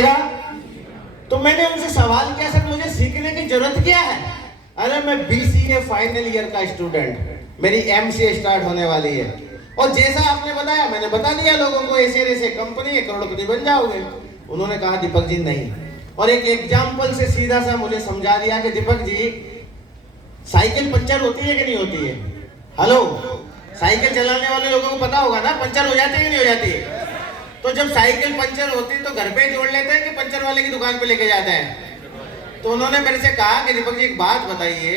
तो मैंने उनसे सवाल किया, सर मुझे सीखने की जरूरत क्या है? अरे मैं BCA फाइनल ईयर का स्टूडेंट, मेरी MCA स्टार्ट होने वाली है, और जैसा आपने बताया मैंने बता दिया लोगों को, ऐसे ऐसे कंपनी है, करोड़पति बन जाओगे। उन्होंने कहा दीपक जी नहीं, और एक एग्जाम्पल से सीधा सा मुझे समझा दिया कि दीपक जी साइकिल पंचर होती है कि नहीं होती है? हेलो, साइकिल चलाने वाले लोगों को पता होगा ना, पंचर हो जाती है कि नहीं हो जाती है? तो जब साइकिल पंचर होती है तो घर पे जोड़ लेते हैं कि पंचर वाले की दुकान पे लेके जाते हैं? तो उन्होंने मेरे से कहा कि दीपक जी एक बात बताइए,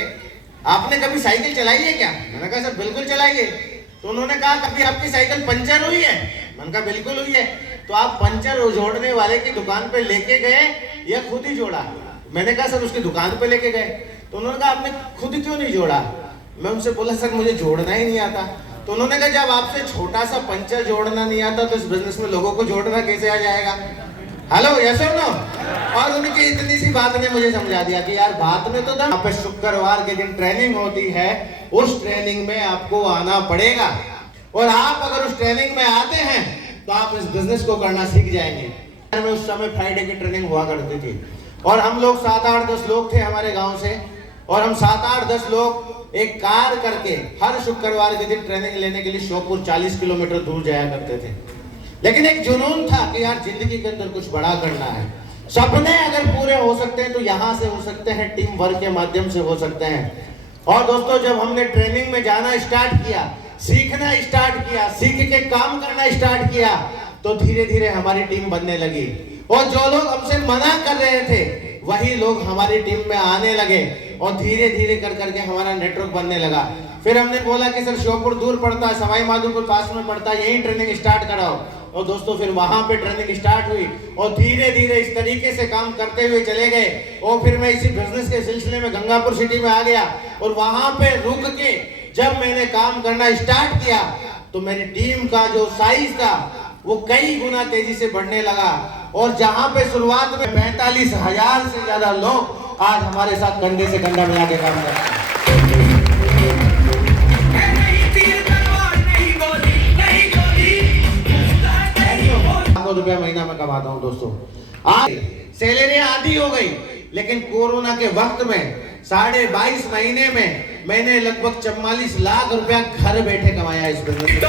आपने कभी साइकिल चलाई है क्या? मैंने कहा सर बिल्कुल चलाइए। तो उन्होंने कहा कभी आपकी साइकिल पंचर हुई है? मैंने कहा बिल्कुल हुई है। तो आप पंचर जोड़ने वाले की दुकान पे लेके गए या खुद ही जोड़ा? मैंने कहा सर उसकी दुकान पे लेके गए। तो उन्होंने कहा आपने खुद क्यों नहीं जोड़ा? मैं उनसे बोला सर मुझे जोड़ना ही नहीं आता। तो उन्होंने कहा जब आपसे छोटा सा पंचर जोड़ना नहीं आता तो इस बिजनेस में लोगों को जोड़ना कैसे आ जाएगा? हेलो, यस और नो? और उनकी इतनी सी बात ने मुझे समझा दिया कि यार बात में तो दम। पे शुक्रवार के दिन ट्रेनिंग होती है, उस ट्रेनिंग में आपको आना पड़ेगा, और आप अगर उस ट्रेनिंग में आते हैं तो आप इस बिजनेस को करना सीख जाएंगे। उस समय फ्राइडे की ट्रेनिंग हुआ करती थी, और हम लोग 7-8-10 लोग थे हमारे गांव से, और हम 7-8-10 लोग एक कार करके हर शुक्रवार के दिन ट्रेनिंग लेने के लिए श्योपुर 40 किलोमीटर दूर जाया करते थे। लेकिन एक जुनून था कि यार जिंदगी के अंदर कुछ बड़ा करना है। सपने अगर पूरे हो सकते हैं तो यहाँ से हो सकते हैं, टीम वर्क के माध्यम से हो सकते हैं। और दोस्तों जब हमने ट्रेनिंग में जाना स्टार्ट किया, सीखना स्टार्ट किया, सीख के काम करना स्टार्ट किया, तो धीरे धीरे हमारी टीम बनने लगी, और जो लोग हमसे मना कर रहे थे वही लोग हमारी टीम में आने लगे, और धीरे धीरे कर करके हमारा नेटवर्क बनने लगा। फिर हमने बोला कि सर श्योपुर दूर पड़ता है, सवाई माधोपुर पास में पड़ता है, यही ट्रेनिंग स्टार्ट कराओ। और दोस्तों फिर वहां पे ट्रेनिंग स्टार्ट हुई, और धीरे धीरे इस तरीके से काम करते हुए चले गए। और फिर मैं इसी बिजनेस के सिलसिले में गंगापुर सिटी में आ गया, और वहां पे रुक के जब मैंने काम करना स्टार्ट किया तो मेरी टीम का जो साइज था वो कई गुना तेजी से बढ़ने लगा, और जहां पे शुरुआत में 45,000 से ज्यादा लोग आज हमारे साथ कंधे से कंधा मिला के काम कर रहे हैं। रुपया महीना में कमाता हूं दोस्तों। आज सैलरी आधी हो गई, लेकिन कोरोना के वक्त में 22.5 महीने में मैंने लगभग 44 लाख रुपया घर बैठे कमाया इस बिजनेस में।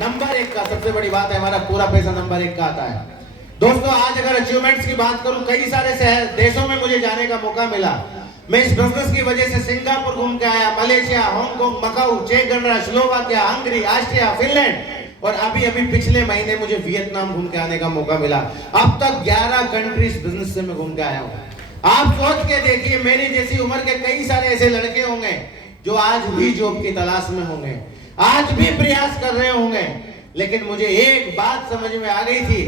नंबर 1 का सबसे बड़ी बात है, हमारा पूरा पैसा नंबर 1 का आता है। दोस्तों आज अगर अचीवमेंट्स की बात करूं, कई सारे देशों में मुझे जाने का मौका मिला। मैं इस बिजनेस की वजह से सिंगापुर घूम के आया, मलेशिया, हांगकांग, मकाऊ, चेक गणराज्य, स्लोवाकिया, हंगरी, ऑस्ट्रिया, फिनलैंड, और अभी पिछले महीने मुझे वियतनाम घूम के आने का मौका मिला। अब तक 11 कंट्रीज बिजनेस से मैं घूम के आया हूं। आप सोच के देखिए, मेरी जैसी उम्र के कई सारे ऐसे लड़के होंगे जो आज भी जॉब की तलाश में होंगे, आज भी प्रयास कर रहे होंगे, लेकिन मुझे एक बात समझ में आ गई थी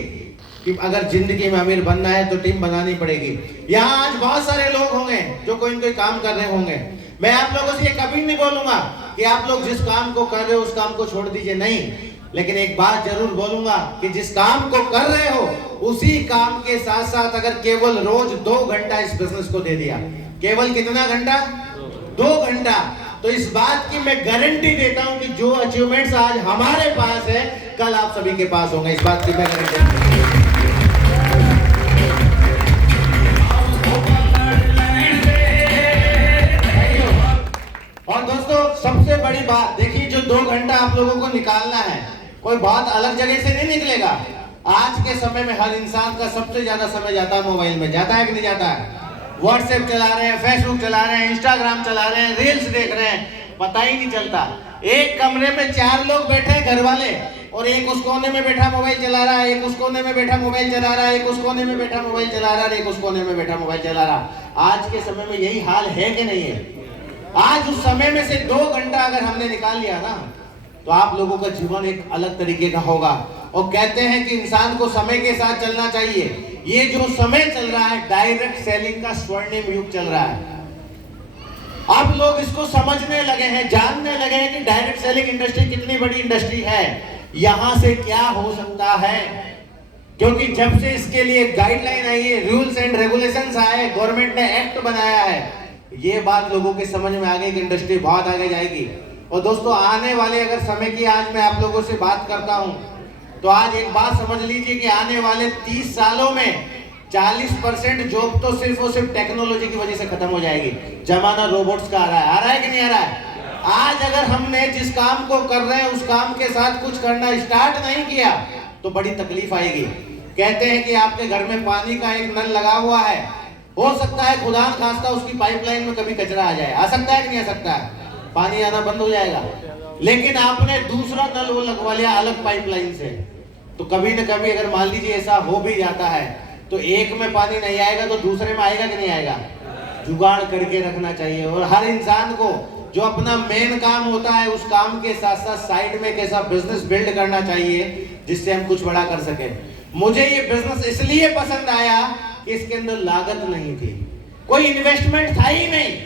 कि अगर जिंदगी में अमीर बनना है तो टीम बनानी पड़ेगी। यहाँ आज बहुत सारे लोग होंगे जो कोई न कोई काम कर रहे होंगे। मैं आप लोगों से ये कभी नहीं बोलूंगा कि आप लोग जिस काम को कर रहे हो उस काम को छोड़ दीजिए, नहीं, लेकिन एक बात जरूर बोलूंगा कि जिस काम को कर रहे हो उसी काम के साथ साथ अगर केवल रोज 2 घंटा इस बिजनेस को दे दिया, केवल कितना घंटा? 2 घंटा, तो इस बात की मैं गारंटी देता हूं कि जो अचीवमेंट्स आज हमारे पास है कल आप सभी के पास होंगे। इस बात की मैं गारंटी। और दोस्तों सबसे बड़ी बात देखिए, जो 2 घंटा आप लोगों को निकालना है कोई बहुत अलग जगह से नहीं निकलेगा। आज के समय में हर इंसान का सबसे ज्यादा समय जाता है मोबाइल में, जाता है कि नहीं जाता है? व्हाट्सएप चला रहे हैं, फेसबुक चला रहे हैं, इंस्टाग्राम चला रहे हैं, रील्स देख रहे हैं, पता ही नहीं चलता। एक कमरे में 4 लोग बैठे हैं घर वाले, और एक उस कोने में बैठा मोबाइल चला रहा है, एक उस कोने में बैठा मोबाइल चला रहा है, एक उस कोने में बैठा मोबाइल चला रहा है, एक उस कोने में बैठा मोबाइल चला रहा। आज के समय में यही हाल है कि नहीं है? आज उस समय में से 2 घंटा अगर हमने निकाल लिया ना तो आप लोगों का जीवन एक अलग तरीके का होगा। और कहते हैं कि इंसान को समय के साथ चलना चाहिए। ये जो समय चल रहा है डायरेक्ट सेलिंग का स्वर्णिम युग चल रहा है। अब लोग इसको समझने लगे हैं, जानने लगे हैं कि डायरेक्ट सेलिंग इंडस्ट्री कितनी बड़ी इंडस्ट्री है, यहां से क्या हो सकता है। क्योंकि जब से इसके लिए गाइडलाइन आई है, रूल्स एंड रेगुलेशंस आए, गवर्नमेंट ने एक्ट बनाया है, ये बात लोगों के समझ में आ गई कि इंडस्ट्री बहुत आगे जाएगी। और दोस्तों आने वाले अगर समय की आज मैं आप लोगों से बात करता हूं तो आज एक बात समझ लीजिए कि आने वाले 30 सालों में 40% जॉब तो सिर्फ और सिर्फ टेक्नोलॉजी की वजह से खत्म हो जाएगी। जमाना रोबोट्स का आ रहा है कि नहीं आ रहा है? आज अगर हमने जिस काम को कर रहे हैं उस काम के साथ कुछ करना स्टार्ट नहीं किया तो बड़ी तकलीफ आएगी। कहते हैं कि आपके घर में पानी का एक नल लगा हुआ है, हो सकता है खुदा न खास्ता उसकी पाइपलाइन में कभी कचरा आ जाए, आ सकता है कि नहीं आ सकता है? पानी आना बंद हो जाएगा। लेकिन आपने दूसरा नल वो लगवा लिया अलग पाइपलाइन से, तो कभी न कभी अगर मान लीजिए ऐसा हो भी जाता है तो एक में पानी नहीं आएगा तो दूसरे में आएगा कि नहीं आएगा? जुगाड़ करके रखना चाहिए। और हर इंसान को जो अपना मेन काम होता है उस काम के साथ साथ साइड में कैसा बिजनेस बिल्ड करना चाहिए जिससे हम कुछ बड़ा कर सके। मुझे ये बिजनेस इसलिए पसंद आया कि इसके अंदर लागत नहीं थी, कोई इन्वेस्टमेंट था ही नहीं।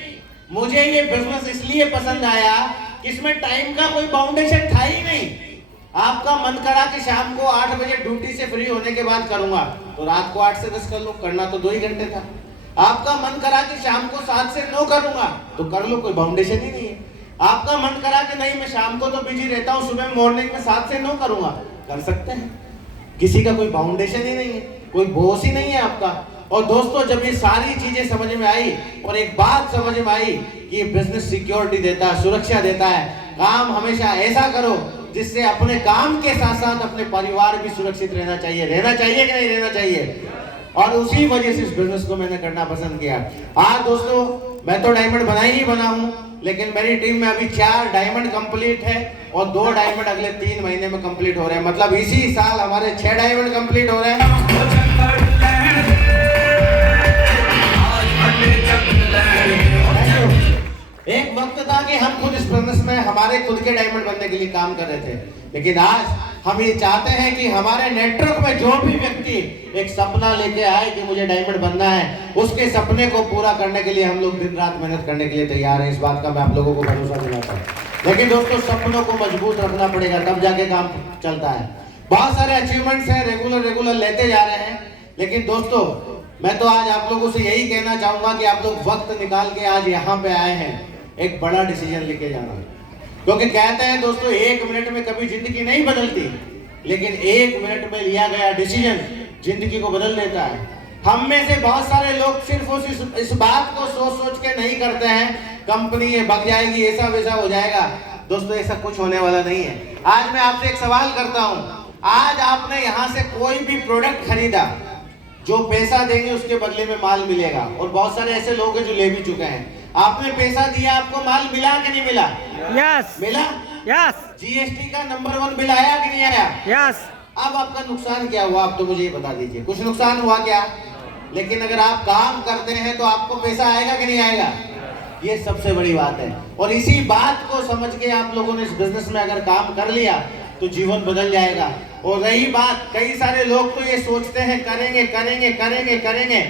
मुझे ये बिजनेस इसलिए पसंद आया कि इसमें टाइम का कोई बाउंडेशन था ही नहीं। आपका मन करा कि शाम को 8 बजे ड्यूटी से फ्री होने के बाद करूंगा तो रात को 8 से 10 कर लो, करना तो 2 ही घंटे था। आपका मन करा कि शाम को 7 से 9 करूंगा तो कर लो, कोई बाउंडेशन ही नहीं है। आपका मन करा कि नहीं मैं शाम को तो बिजी रहता हूं, सुबह मॉर्निंग में 7 से 9 करूंगा, कर सकते हैं। किसी का कोई बाउंडेशन ही नहीं है, कोई बॉस ही नहीं है आपका। और दोस्तों जब ये सारी चीजें समझ में आई और एक बात समझ में आई कि ये बिजनेस सिक्योरिटी देता है, सुरक्षा देता है, काम हमेशा ऐसा करो जिससे अपने काम के साथ साथ अपने परिवार भी सुरक्षित रहना चाहिए कि नहीं रहना चाहिए। और उसी वजह से इस बिजनेस को मैंने करना पसंद किया। आज दोस्तों मैं तो डायमंड बना ही बना हूं, लेकिन मेरी टीम में अभी 4 डायमंड कंप्लीट है और 2 डायमंड अगले 3 महीने में कंप्लीट हो रहे हैं। मतलब इसी साल हमारे 6 डायमंड कंप्लीट हो रहे हैं। एक वक्त था कि हम खुद इस बिजनेस में हमारे खुद के डायमंड बनने के लिए काम कर रहे थे, लेकिन आज हम ये चाहते हैं कि हमारे नेटवर्क में जो भी व्यक्ति एक सपना लेके आए कि मुझे डायमंड बनना है, उसके सपने को पूरा करने के लिए हम लोग दिन रात मेहनत करने के लिए तैयार हैं। इस बात का मैं आप लोगों को भरोसा दिलाता हूँ। लेकिन दोस्तों सपनों को मजबूत रखना पड़ेगा, तब जाके काम चलता है। बहुत सारे अचीवमेंट्स हैं, रेगुलर लेते जा रहे हैं, लेकिन दोस्तों मैं तो आज आप लोगों से यही कहना चाहूंगा कि आप लोग वक्त निकाल के आज यहाँ पे आए हैं एक बड़ा डिसीजन लेके जाना। क्योंकि कहते हैं दोस्तों 1 मिनट में कभी जिंदगी नहीं बदलती, लेकिन 1 मिनट में लिया गया डिसीजन जिंदगी को बदल देता है। हम में से बहुत सारे लोग सिर्फ इस बात को सोच के नहीं करते हैं कंपनी ये बग जाएगी, ऐसा वैसा हो जाएगा। दोस्तों ऐसा कुछ होने वाला नहीं है। आज मैं आपसे एक सवाल करता हूं, आज आपने यहां से कोई भी प्रोडक्ट खरीदा, जो पैसा देंगे उसके बदले में माल मिलेगा। और बहुत सारे ऐसे लोग हैं जो ले भी चुके हैं। आपने पैसा दिया, आपको माल मिला कि नहीं मिला? यस मिला। यस जीएसटी का नंबर 1 बिल आया कि नहीं आया? यस। अब आपका नुकसान क्या हुआ, आप तो मुझे ये बता दीजिए, कुछ नुकसान हुआ क्या? लेकिन अगर आप काम करते हैं तो आपको पैसा आएगा कि नहीं आएगा? ये सबसे बड़ी बात है। और इसी बात को समझ के आप लोगों ने इस बिजनेस में अगर काम कर लिया तो जीवन बदल जाएगा। और रही बात, कई सारे लोग तो ये सोचते हैं करेंगे करेंगे करेंगे करेंगे,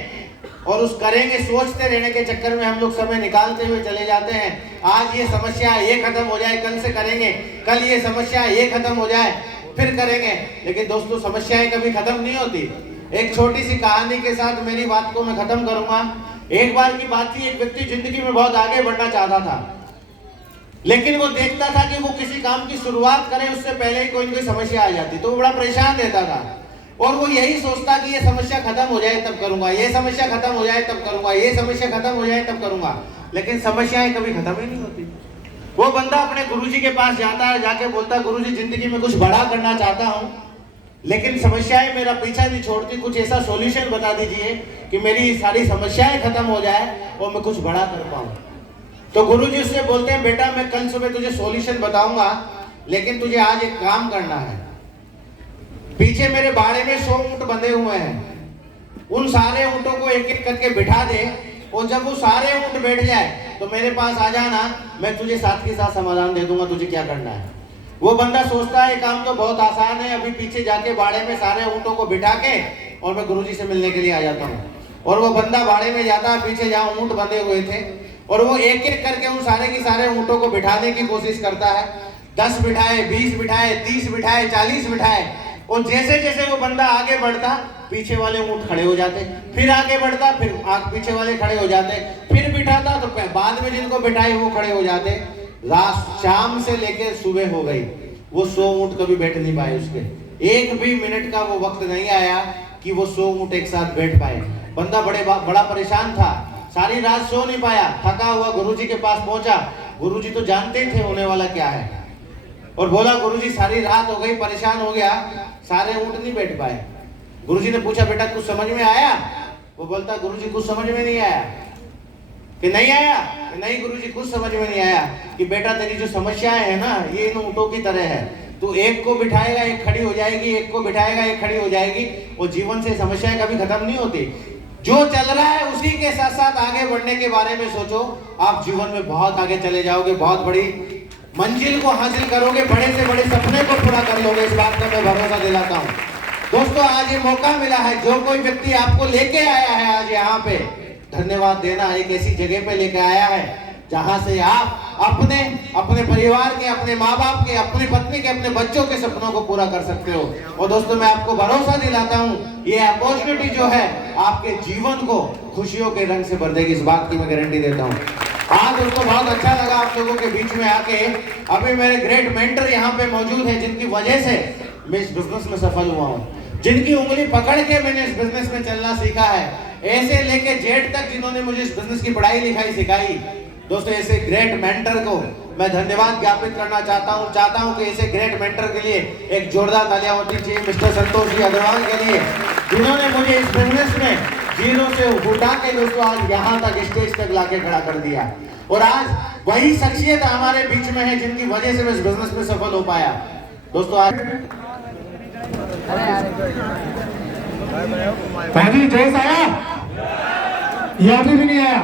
और उस करेंगे सोचते रहने के चक्कर में हम लोग समय निकालते हुए चले जाते हैं। आज ये समस्या ये खत्म हो जाए, कल से करेंगे, कल ये समस्या ये खत्म हो जाए, फिर करेंगे। लेकिन दोस्तों समस्याएं कभी खत्म नहीं होती। एक छोटी सी कहानी के साथ मेरी बात को मैं खत्म करूंगा। एक बार की बात थी, एक व्यक्ति जिंदगी में बहुत आगे बढ़ना चाहता था, लेकिन वो देखता था कि वो किसी काम की शुरुआत करे उससे पहले ही कोई न कोई समस्या आ जाती, तो वो बड़ा परेशान रहता था। और वो यही सोचता कि ये समस्या खत्म हो जाए तब करूंगा, ये समस्या खत्म हो जाए तब करूंगा, ये समस्या खत्म हो जाए तब करूंगा। लेकिन समस्याएं कभी खत्म ही नहीं होती। वो बंदा अपने गुरुजी के पास जाता है, जाके बोलता है गुरुजी जिंदगी में कुछ बड़ा करना चाहता हूँ, लेकिन समस्याएं मेरा पीछा नहीं छोड़ती, कुछ ऐसा सॉल्यूशन बता दीजिए कि मेरी सारी समस्याएं खत्म हो जाए और मैं कुछ बड़ा कर पाऊं। तो गुरुजी उससे बोलते हैं बेटा मैं कल सुबह तुझे सॉल्यूशन बताऊंगा, लेकिन तुझे आज एक काम करना है। पीछे मेरे बाड़े में 100 ऊंट बंधे हुए हैं, उन सारे ऊंटों को एक एक करके बिठा दे, और जब वो सारे ऊंट बैठ जाए तो मेरे पास आ जाना, मैं तुझे साथ के साथ समाधान दे दूंगा, तुझे क्या करना है। वो बंदा सोचता है ये काम तो बहुत आसान है, अभी पीछे जाके बाड़े में सारे ऊंटों को बिठा के और मैं गुरुजी से मिलने के लिए आ जाता हूँ। और वो बंदा बाड़े में जाता है, पीछे जहाँ ऊंट बंधे हुए थे, और वो एक एक करके उन सारे के सारे ऊंटों को बिठाने की कोशिश करता है। 10 बिठाए, 20 बिठाए, 30 बिठाए, 40 बिठाए, और जैसे जैसे वो बंदा आगे बढ़ता पीछे वाले ऊंट खड़े हो जाते, फिर आगे बढ़ता फिर पीछे वाले खड़े हो जाते, फिर बिठाता तो बाद में जिनको बिठाए वो खड़े हो जाते। रात शाम से लेकर सुबह हो गई, वो 100 ऊंट कभी बैठ नहीं पाए उसके। एक भी मिनट का वो वक्त नहीं आया कि वो 100 ऊँट एक साथ बैठ पाए। बंदा बड़ा परेशान था, सारी रात सो नहीं पाया, थका हुआ गुरुजी के पास पहुंचा। गुरुजी तो जानते ही थे होने वाला क्या है, और बोला गुरुजी सारी रात हो गई, परेशान हो गया, सारे ऊँट नहीं बैठ पाए। गुरुजी ने पूछा बेटा कुछ समझ में आया? वो बोलता गुरुजी कुछ समझ में नहीं आया। कि नहीं आया? कि नहीं गुरुजी कुछ समझ में नहीं आया। कि बेटा तेरी जो समस्याएं है ना, ये इन ऊँटों की तरह है, तू एक को बिठाएगा एक खड़ी हो जाएगी, एक को बिठाएगा एक खड़ी हो जाएगी। वो जीवन से समस्याएं कभी खत्म नहीं होती। जो चल रहा है उसी के साथ साथ आगे बढ़ने के बारे में सोचो, आप जीवन में बहुत आगे चले जाओगे, बहुत बड़ी मंजिल को हासिल करोगे, बड़े से बड़े सपने को पूरा कर लोगे, इस बात का मैं भरोसा दिलाता हूँ। दोस्तों आज ये मौका मिला है, जो कोई व्यक्ति आपको लेके आया है आज यहाँ पे, धन्यवाद देना। एक ऐसी जगह पे लेके आया है जहां से आप अपने परिवार के, अपने माँ बाप के, अपनी पत्नी के, अपने बच्चों के सपनों को पूरा कर सकते हो। और दोस्तों मैं आपको भरोसा दिलाता हूँ, ये अपॉर्चुनिटी जो है आपके जीवन को खुशियों के रंग से भर देगी, इस बात की मैं गारंटी देता हूँ। हाँ दोस्तों बहुत अच्छा लगा आप लोगों के बीच में आके। अभी मेरे ग्रेट मेंटर यहाँ पे मौजूद है, जिनकी वजह से मैं इस बिजनेस में सफल हुआ हूँ, जिनकी उंगली पकड़ के मैंने इस बिजनेस में चलना सीखा है, ऐसे लेके जेड तक जिन्होंने मुझे इस बिजनेस की पढ़ाई लिखाई सिखाई। दोस्तों ऐसे ग्रेट मेंटर को मैं धन्यवाद ज्ञापित करना चाहता हूं कि ऐसे ग्रेट मेंटर के लिए एक जोरदार तालियां होनी चाहिए मिस्टर संतोष जी अग्रवाल के लिए, जिन्होंने मुझे इस बिजनेस में जीरो से उठा के दोस्तों आज यहाँ तक स्टेज तक लाके खड़ा कर दिया। और आज वही शख्सियत हमारे बीच में है जिनकी वजह से मैं इस बिजनेस में सफल हो पाया। दोस्तों आज जयस आया या अभी भी नहीं आया?